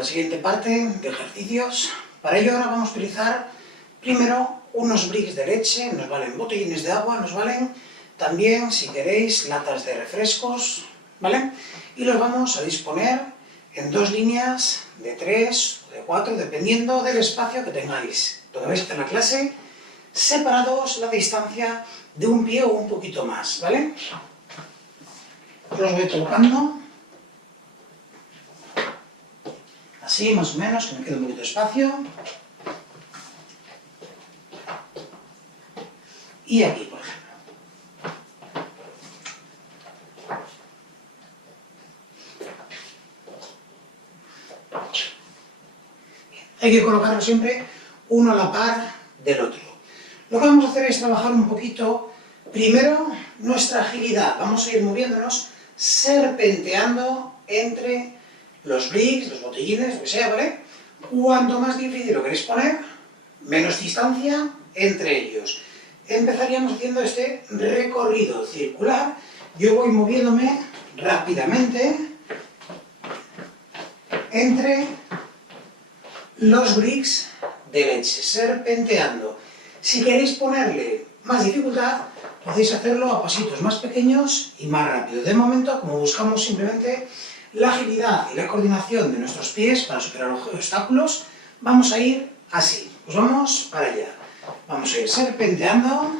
la siguiente parte de ejercicios. Para ello ahora vamos a utilizar primero unos bricks de leche, nos valen botellines de agua, nos valen también, si queréis, latas de refrescos, ¿vale? Y los vamos a disponer en dos líneas de 3 o de 4, dependiendo del espacio que tengáis. Donde vais a hacer la clase, separados la distancia de un pie o un poquito más, ¿vale? Los voy colocando así, más o menos, que me quede un poquito de espacio. Y aquí, por ejemplo. Hay que colocarlo siempre uno a la par del otro. Lo que vamos a hacer es trabajar un poquito, primero, nuestra agilidad. Vamos a ir moviéndonos, serpenteando entre los bricks, los botellines, lo que sea, ¿vale? Cuanto más difícil lo queréis poner, menos distancia entre ellos. Empezaríamos haciendo este recorrido circular. Yo voy moviéndome rápidamente entre los bricks de leche, serpenteando. Si queréis ponerle más dificultad, podéis hacerlo a pasitos más pequeños y más rápido. De momento, como buscamos simplemente la agilidad y la coordinación de nuestros pies para superar los obstáculos, vamos a ir así. Pues vamos para allá. Vamos a ir serpenteando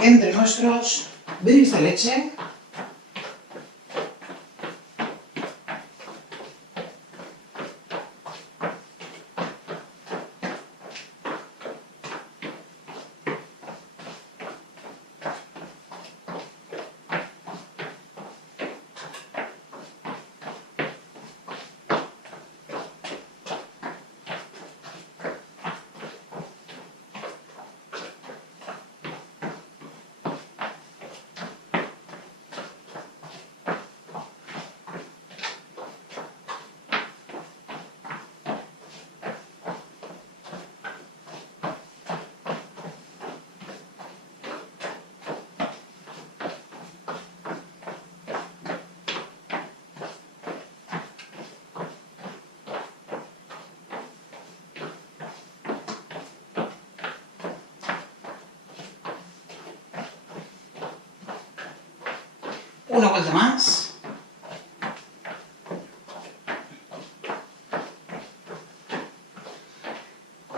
entre nuestros bricks de leche. Una vuelta más.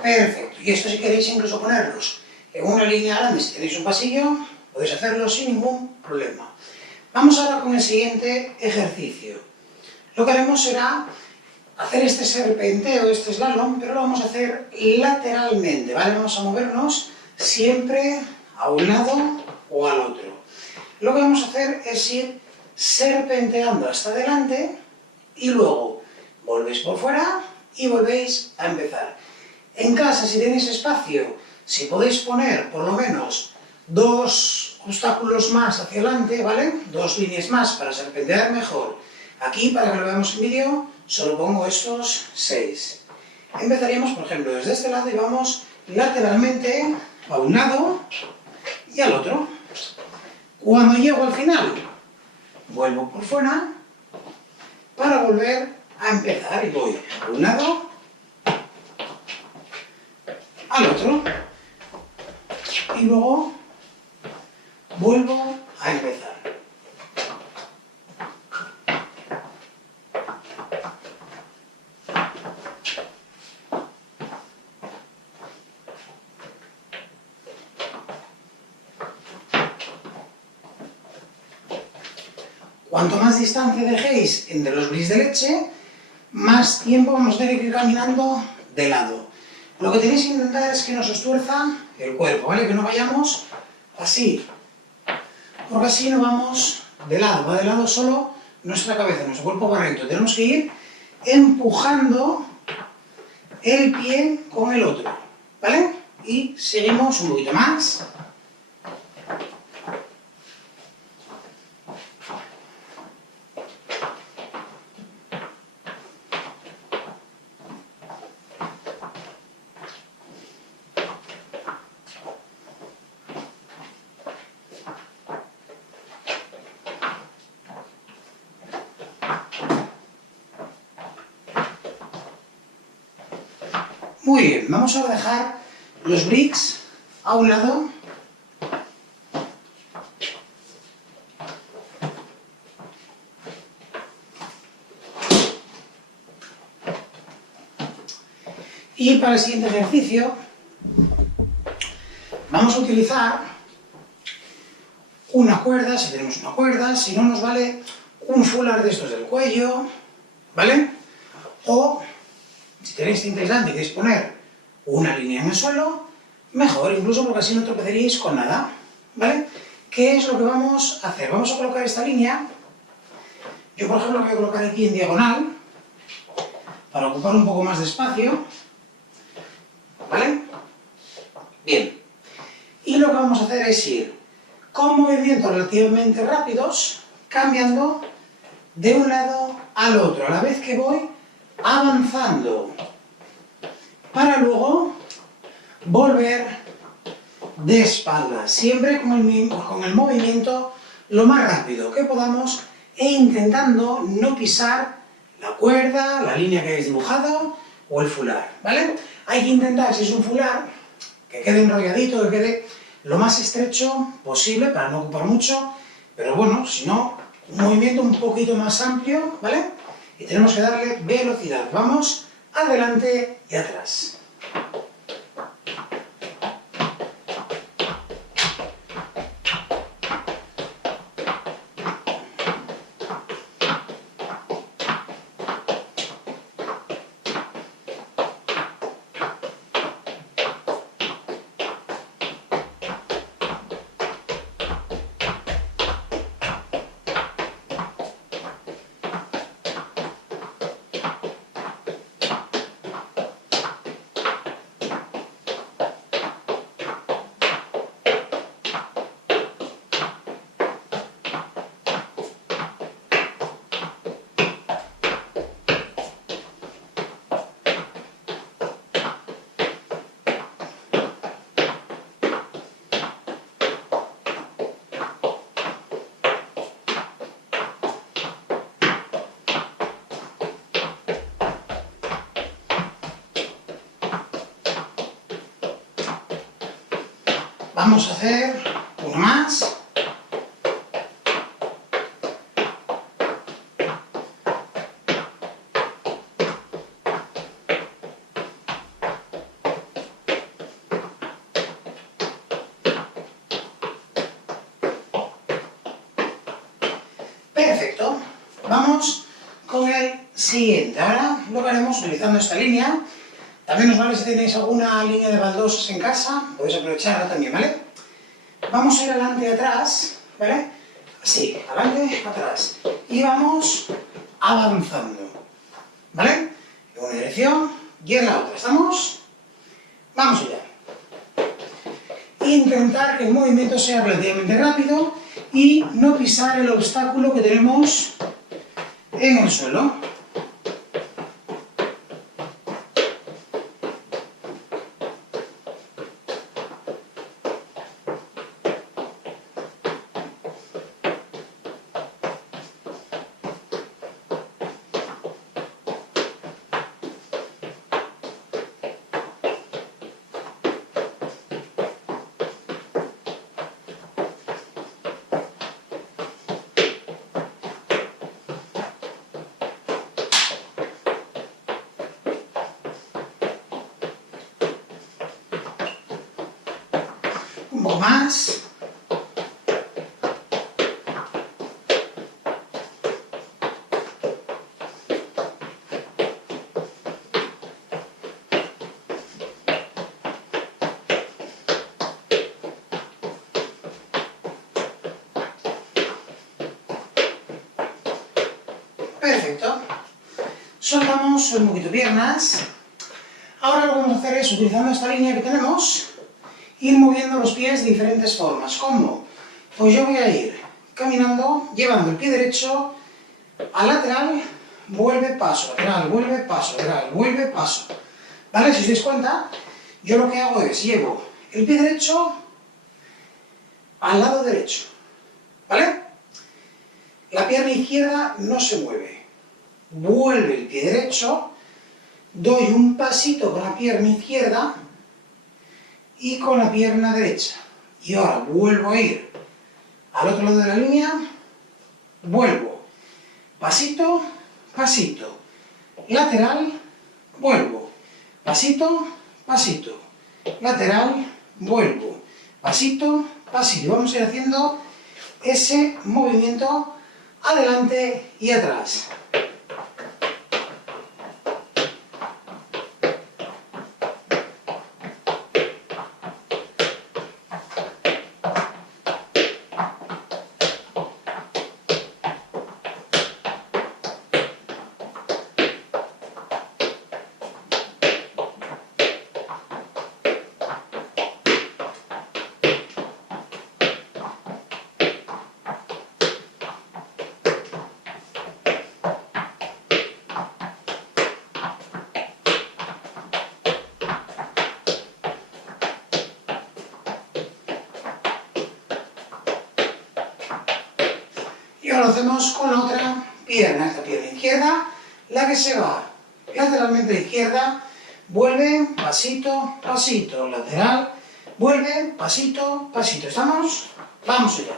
Perfecto. Y esto si queréis incluso ponerlos en una línea grande, si tenéis un pasillo, podéis hacerlo sin ningún problema. Vamos ahora con el siguiente ejercicio. Lo que haremos será hacer este serpenteo, este slalom, pero lo vamos a hacer lateralmente, ¿vale? Vamos a movernos siempre a un lado o al otro. Lo que vamos a hacer es ir serpenteando hasta adelante y luego volvéis por fuera y volvéis a empezar. En casa, si tenéis espacio, si podéis poner por lo menos 2 obstáculos más hacia adelante, ¿vale? 2 líneas más para serpentear mejor. Aquí, para que lo veamos en vídeo, solo pongo estos 6. Empezaríamos, por ejemplo, desde este lado y vamos lateralmente a un lado y al otro. Cuando llego al final, vuelvo por fuera para volver a empezar y voy a un lado, al otro y luego vuelvo a empezar. Cuanto más distancia dejéis entre los bricks de leche, más tiempo vamos a tener que ir caminando de lado. Lo que tenéis que intentar es que no se os tuerza el cuerpo, ¿vale? Que no vayamos así, porque así no vamos de lado, va de lado solo nuestra cabeza, nuestro cuerpo va recto. Tenemos que ir empujando el pie con el otro, ¿vale? Y seguimos un poquito más. Muy bien, vamos a dejar los bricks a un lado. Y para el siguiente ejercicio vamos a utilizar una cuerda, si tenemos una cuerda, si no nos vale un fular de estos del cuello, ¿vale? O si tenéis cinta aislante y queréis poner una línea en el suelo, mejor, incluso porque así no tropezaréis con nada, ¿vale? ¿Qué es lo que vamos a hacer? Vamos a colocar esta línea, yo por ejemplo la voy a colocar aquí en diagonal, para ocupar un poco más de espacio, ¿vale? Bien. Y lo que vamos a hacer es ir con movimientos relativamente rápidos, cambiando de un lado al otro, a la vez que voy avanzando, para luego volver de espaldas, siempre con el movimiento lo más rápido que podamos e intentando no pisar la cuerda, la línea que habéis dibujado o el fular, ¿vale? Hay que intentar, si es un fular, que quede enrolladito, que quede lo más estrecho posible para no ocupar mucho, pero bueno, si no, un movimiento un poquito más amplio, ¿vale? Y tenemos que darle velocidad. Vamos adelante y atrás. Vamos a hacer uno más. Perfecto. Vamos con el siguiente. Ahora lo que haremos utilizando esta línea. También os vale si tenéis alguna línea de baldosas en casa, podéis aprovecharla también, ¿vale? Vamos a ir adelante y atrás, ¿vale? Así, adelante, atrás. Y vamos avanzando, ¿vale? En una dirección y en la otra. ¿Estamos? Vamos allá. Intentar que el movimiento sea relativamente rápido y no pisar el obstáculo que tenemos en el suelo. Un poco más. Perfecto. Soltamos un poquito piernas. Ahora lo que vamos a hacer es, utilizando esta línea que tenemos, ir moviendo los pies de diferentes formas. ¿Cómo? Pues yo voy a ir caminando, llevando el pie derecho al lateral, vuelve, paso, lateral, vuelve, paso, lateral, vuelve, paso. ¿Vale? Si os dais cuenta, yo lo que hago es, llevo el pie derecho al lado derecho. ¿Vale? La pierna izquierda no se mueve. Vuelve el pie derecho, doy un pasito con la pierna izquierda y con la pierna derecha. Y ahora vuelvo a ir al otro lado de la línea, vuelvo, pasito, pasito, lateral, vuelvo, pasito, pasito, lateral, vuelvo, pasito, pasito. Vamos a ir haciendo ese movimiento adelante y atrás. Y ahora lo hacemos con la otra pierna, esta pierna izquierda, la que se va lateralmente a la izquierda, vuelve, pasito, pasito, lateral, vuelve, pasito, pasito. ¿Estamos? Vamos allá.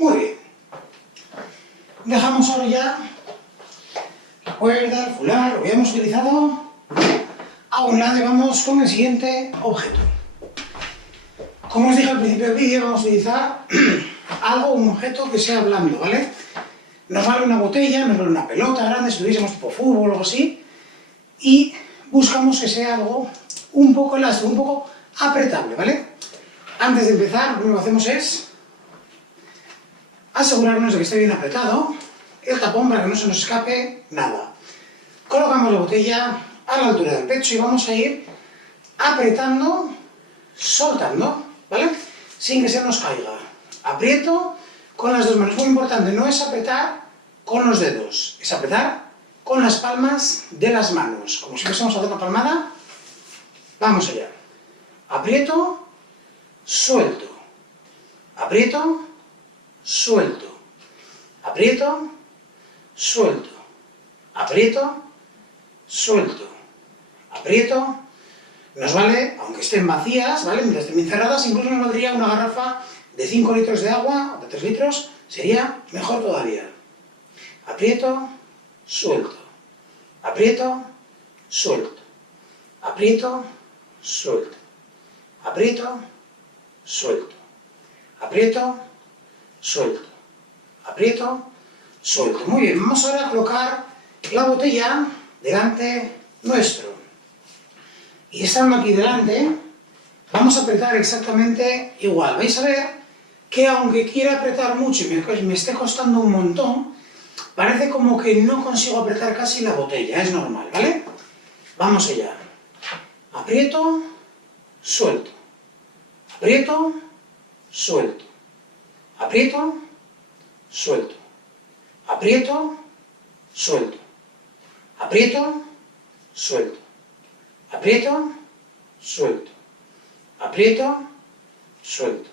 Muy bien. Dejamos ahora ya la cuerda, el fular, lo que hemos utilizado a un lado y vamos con el siguiente objeto. Como os dije al principio del vídeo, vamos a utilizar algo, un objeto que sea blando, ¿vale? Nos vale una botella, nos vale una pelota grande, si tuviésemos tipo fútbol o algo así, y buscamos que sea algo un poco elástico, un poco apretable, ¿vale? Antes de empezar, lo primero que hacemos es asegurarnos de que esté bien apretado el tapón para que no se nos escape nada. Colocamos la botella a la altura del pecho y vamos a ir apretando, soltando, ¿vale? Sin que se nos caiga. Aprieto con las dos manos. Muy importante, no es apretar con los dedos, es apretar con las palmas de las manos, como si fuésemos a hacer una palmada. Vamos allá. Aprieto, suelto. Aprieto, suelto. Aprieto, suelto. Aprieto, suelto. Aprieto. Nos vale, aunque estén vacías, ¿vale? Mientras estén bien cerradas, incluso nos valdría una garrafa de 5 litros de agua, o de 3 litros, sería mejor todavía. Aprieto, suelto. Aprieto, suelto. Aprieto, suelto. Aprieto, suelto. Aprieto, suelto. Aprieto, suelto. Muy bien, vamos ahora a colocar la botella delante nuestro. Y estando aquí delante, vamos a apretar exactamente igual. Vais a ver que aunque quiera apretar mucho y me esté costando un montón, parece como que no consigo apretar casi la botella, es normal, ¿vale? Vamos allá. Aprieto, suelto. Aprieto, suelto. Aprieto, suelto. Aprieto, suelto. Aprieto, suelto. Aprieto, suelto. Aprieto, suelto.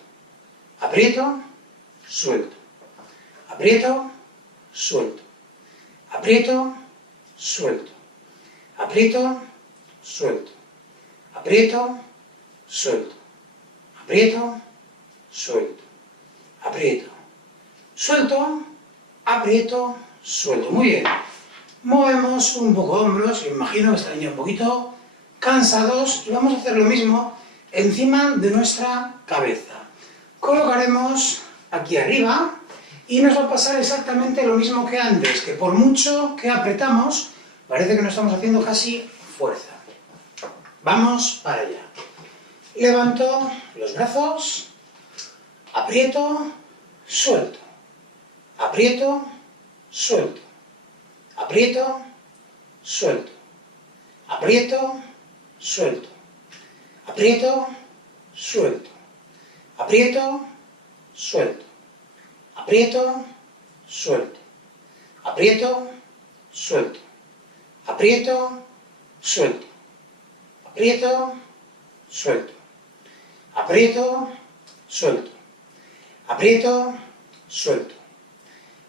Aprieto, suelto. Aprieto, suelto. Aprieto, suelto. Aprieto, suelto. Aprieto, suelto. Aprieto, suelto. Aprieto, suelto. Aprieto, suelto. Muy bien. Movemos un poco hombros, me imagino que estarán ya un poquito cansados, y vamos a hacer lo mismo encima de nuestra cabeza. Colocaremos aquí arriba y nos va a pasar exactamente lo mismo que antes, que por mucho que apretamos, parece que no estamos haciendo casi fuerza. Vamos para allá. levanto los brazos, aprieto, suelto, aprieto, suelto, aprieto, suelto, aprieto, suelto, aprieto, suelto, aprieto, suelto, aprieto, suelto, aprieto, suelto, aprieto, suelto, aprieto, suelto, aprieto, suelto, aprieto, suelto,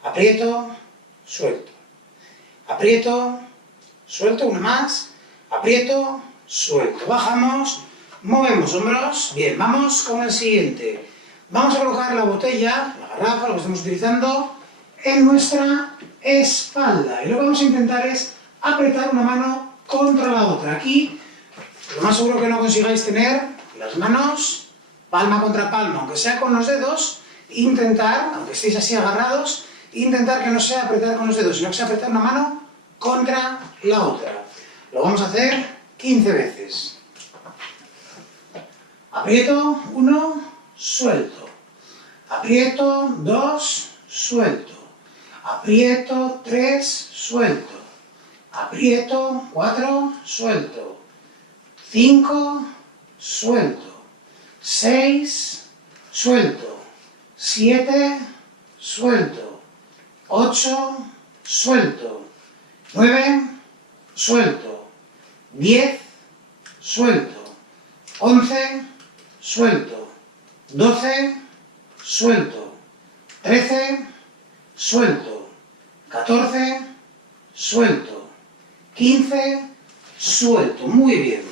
aprieto, suelto, aprieto, suelto, una más, aprieto, suelto, bajamos, movemos hombros, bien, vamos con el siguiente, vamos a colocar la botella, la garrafa, lo que estamos utilizando, en nuestra espalda, y lo que vamos a intentar es apretar una mano contra la otra. Aquí, lo más seguro que no consigáis tener las manos palma contra palma, aunque sea con los dedos, intentar, aunque estéis así agarrados, intentar que no sea apretar con los dedos, sino que sea apretar una mano contra la otra. Lo vamos a hacer 15 veces. Aprieto, 1, suelto. Aprieto, 2, suelto. Aprieto, 3, suelto. Aprieto, 4, suelto. 5, suelto. 6, suelto. 7, suelto. 8, suelto. 9, suelto. 10, suelto. 11, suelto. 12, suelto. 13, suelto. 14, suelto. 15, suelto. Muy bien.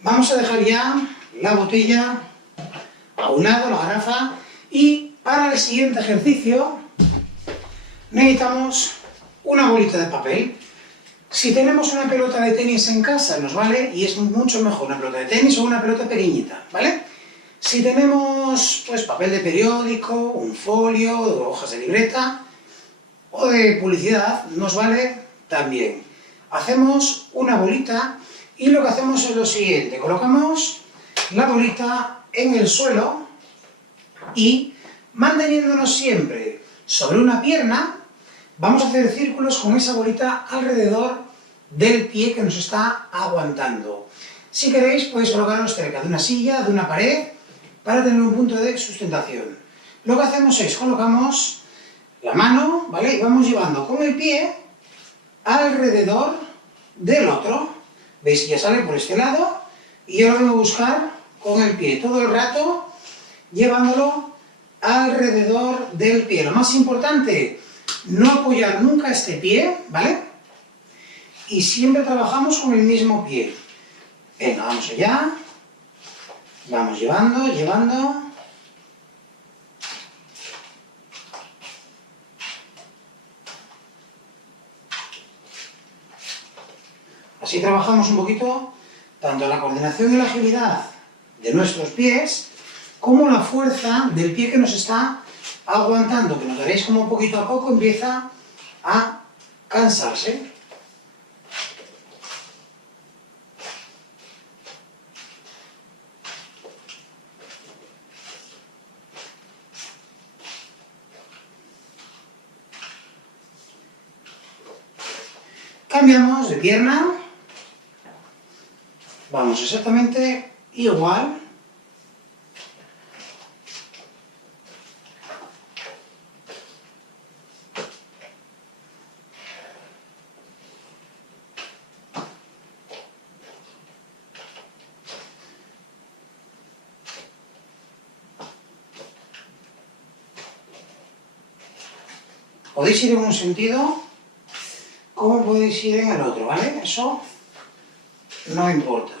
Vamos a dejar ya la botella a un lado, la garrafa, y para el siguiente ejercicio necesitamos una bolita de papel. Si tenemos una pelota de tenis en casa nos vale, y es mucho mejor una pelota de tenis o una pelota pequeñita, ¿vale? Si tenemos pues papel de periódico, un folio, hojas de libreta o de publicidad, nos vale también. Hacemos una bolita y lo que hacemos es lo siguiente, colocamos la bolita en el suelo y manteniéndonos siempre sobre una pierna, vamos a hacer círculos con esa bolita alrededor del pie que nos está aguantando. Si queréis podéis colocaros cerca de una silla, de una pared, para tener un punto de sustentación. Lo que hacemos es, colocamos la mano, ¿vale? Y vamos llevando con el pie alrededor del otro. ¿Veis que ya sale por este lado? Y yo lo vengo a buscar con el pie todo el rato, llevándolo alrededor del pie. Lo más importante, no apoyar nunca este pie, ¿vale? Y siempre trabajamos con el mismo pie. Venga, vamos allá. Vamos llevando, llevando. Así trabajamos un poquito tanto la coordinación y la agilidad de nuestros pies, como la fuerza del pie que nos está aguantando, que notaréis como poquito a poco empieza a cansarse. Cambiamos de pierna, vamos exactamente igual. Podéis ir en un sentido, como podéis ir en el otro, ¿vale? Eso no importa.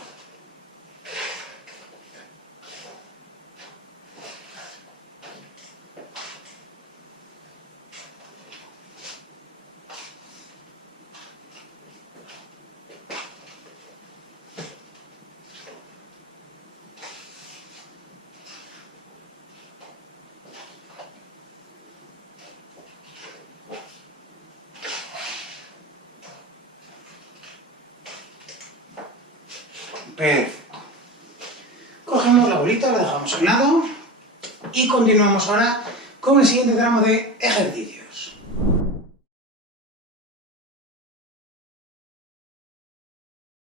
Perfecto. Cogemos dibujamos la bolita, la dejamos a un lado y continuamos ahora con el siguiente tramo de ejercicio.